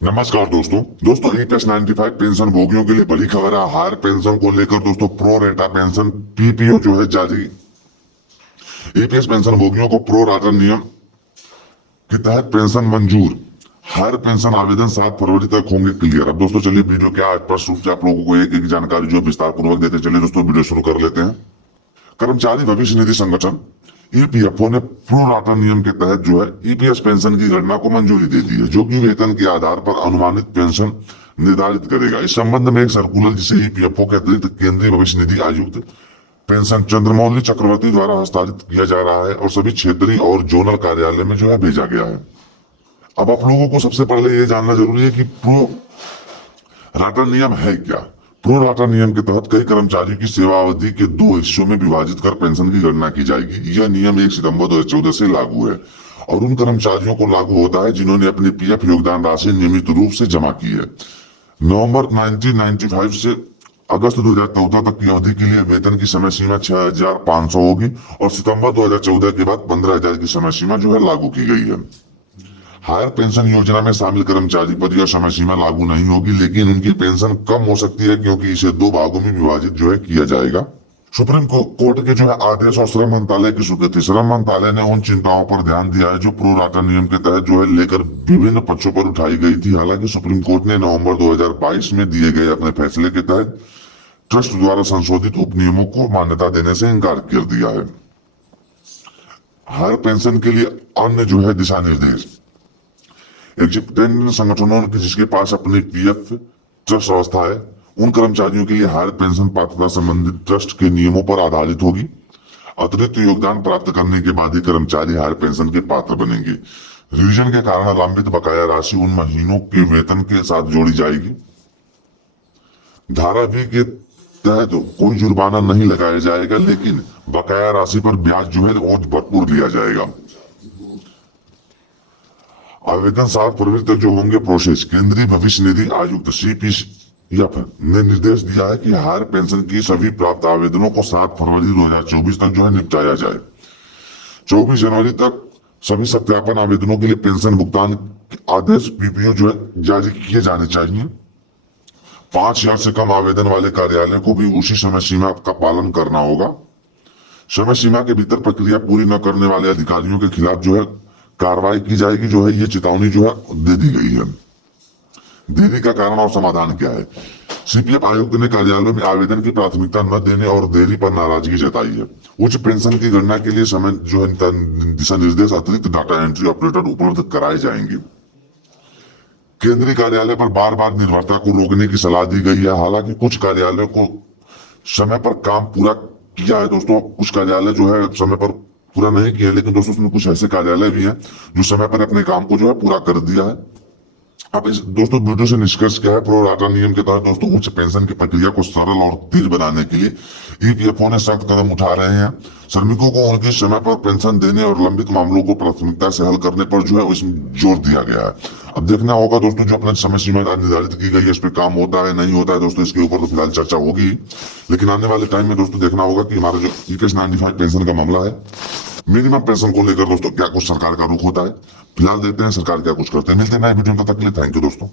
नमस्कार दोस्तों EPS 95 pension भोगियों के लिए बड़ी खबर है। हायर पेंशन को लेकर दोस्तों प्रो रेटा पेंशन पीपीओ जो है जारी। ईपीएस पेंशन भोगियों को प्रो राटा नियम के तहत पेंशन मंजूर। हायर पेंशन आवेदन 7 फरवरी तक होंगे क्लियर। अब दोस्तों चलिए वीडियो क्या स्पष्ट रूप से आप लोगों को एक एक जानकारी जो विस्तार पूर्वक देते चलिए दोस्तों वीडियो शुरू कर लेते हैं। कर्मचारी भविष्य निधि संगठन ईपीएफओ ने प्रो राटा नियम के तहत जो है ईपीएस पेंशन की गणना को मंजूरी दे दी है, जो कि वेतन के आधार पर अनुमानित पेंशन निर्धारित करेगा। इस संबंध में एक सर्कुलर जिसे ईपीएफओ के अतिरिक्त केंद्रीय भविष्य निधि आयुक्त पेंशन चंद्रमौली चक्रवर्ती द्वारा हस्तांतरित किया जा रहा है और सभी क्षेत्रीय और जोनल कार्यालय में जो है भेजा गया है। अब आप लोगों को सबसे पहले ये जानना जरूरी है कि प्रो राटा नियम है क्या। प्रो राटा नियम के तहत कई कर्मचारियों की सेवा अवधि के 2 हिस्सों में विभाजित कर पेंशन की गणना की जाएगी। यह नियम 1 सितंबर 2014 से लागू है और उन कर्मचारियों को लागू होता है जिन्होंने अपनी पीएफ योगदान राशि नियमित रूप से जमा की है। नवंबर 1995 से अगस्त 2014 तक की अवधि के लिए वेतन की समय सीमा 6500 होगी और सितंबर 2014 के बाद 15000 की समय सीमा जो है लागू की गई है। हायर पेंशन योजना में शामिल कर्मचारी पर यह समय सीमा लागू नहीं होगी, लेकिन उनकी पेंशन कम हो सकती है क्योंकि इसे 2 भागों में विभाजित जो है किया जाएगा। सुप्रीम कोर्ट के जो है आदेश और श्रम मंत्रालय की स्वीकृति। श्रम मंत्रालय ने उन चिंताओं पर ध्यान दिया है जो प्रो राटा नियम के तहत जो है लेकर विभिन्न पक्षों पर उठाई गई थी। हालांकि सुप्रीम कोर्ट ने नवंबर 2022 में दिए गए अपने फैसले के तहत ट्रस्ट द्वारा संशोधित उप नियमों को मान्यता देने से इनकार कर दिया है। हायर पेंशन के लिए अन्य जो है दिशा निर्देश। एग्जीक्यूटिव संगठनों की जिसके पास अपनी पीएफ ट्रस्ट व्यवस्था है उन कर्मचारियों के लिए हायर पेंशन पात्रता संबंधित ट्रस्ट के नियमों पर आधारित होगी। अतिरिक्त योगदान प्राप्त करने के बाद ही कर्मचारी हायर पेंशन के पात्र बनेंगे। रिवीजन के कारण लंबित बकाया राशि उन महीनों के वेतन के साथ जोड़ी जाएगी। धारा V के तहत कोई जुर्माना नहीं लगाया जाएगा, लेकिन बकाया राशि पर ब्याज जो है वो भरपूर लिया जाएगा। आवेदन 7 फरवरी तक जो होंगे प्रोसेस। केंद्रीय भविष्य निधि आयुक्त सीपीएफ ने निर्देश दिया है कि हायर पेंशन की सभी प्राप्त आवेदनों को 7 फरवरी 2024 तक जो है निपटाया जाए। 24 जनवरी तक सभी सत्यापन आवेदनों के लिए पेंशन भुगतान आदेश पीपीओ जो है जारी किए जाने चाहिए। 5000 से कम आवेदन वाले कार्यालय को भी उसी समय सीमा का पालन करना होगा। समय सीमा के भीतर प्रक्रिया पूरी न करने वाले अधिकारियों के खिलाफ जो है कार्रवाई की जाएगी। जो है ये चेतावनी जो है दे दी गई है। देरी का कारण और समाधान क्या है। सीपीएफ आयुक्त ने कार्यालयों में आवेदन की प्राथमिकता न देने और देरी पर नाराजगी जताई है। उच्च पेंशन की गणना के लिए समय जो है दिशा निर्देश अतिरिक्त डाटा एंट्री ऑपरेटर उपलब्ध कराए जाएंगे। केंद्रीय कार्यालय पर बार बार निर्भरता को रोकने की सलाह दी गई है। हालांकि कुछ कार्यालयों को समय पर काम पूरा किया है दोस्तों, कुछ कार्यालय जो है समय पर पूरा नहीं किया, लेकिन दोस्तों उसमें कुछ ऐसे कार्यालय भी हैं जो समय पर अपने काम को जो है पूरा कर दिया है। अब इस दोस्तों वीडियो से निष्कर्ष क्या है। प्रो राटा नियम के तहत दोस्तों उच्च पेंशन की प्रक्रिया को सरल और तेज बनाने के लिए ईपीएफओ ने सख्त कदम उठा रहे हैं। श्रमिकों को उनके समय पर पेंशन देने और लंबित मामलों को प्राथमिकता से हल करने पर जो है इसमें जोर दिया गया है। अब देखना होगा दोस्तों जो अपने समय सीमा निर्धारित की गई है इस पर काम होता है नहीं होता है दोस्तों, इसके ऊपर तो फिलहाल चर्चा होगी, लेकिन आने वाले टाइम में दोस्तों देखना होगा कि हमारा जो ईपीएस 95 पेंशन का मामला है, मिनिमम पेंशन को लेकर दोस्तों क्या कुछ सरकार का रुख होता है। फिलहाल देखते हैं सरकार क्या कुछ करते हैं। मिलते हैं नए वीडियो में, तब तक के लिए थैंक यू दोस्तों।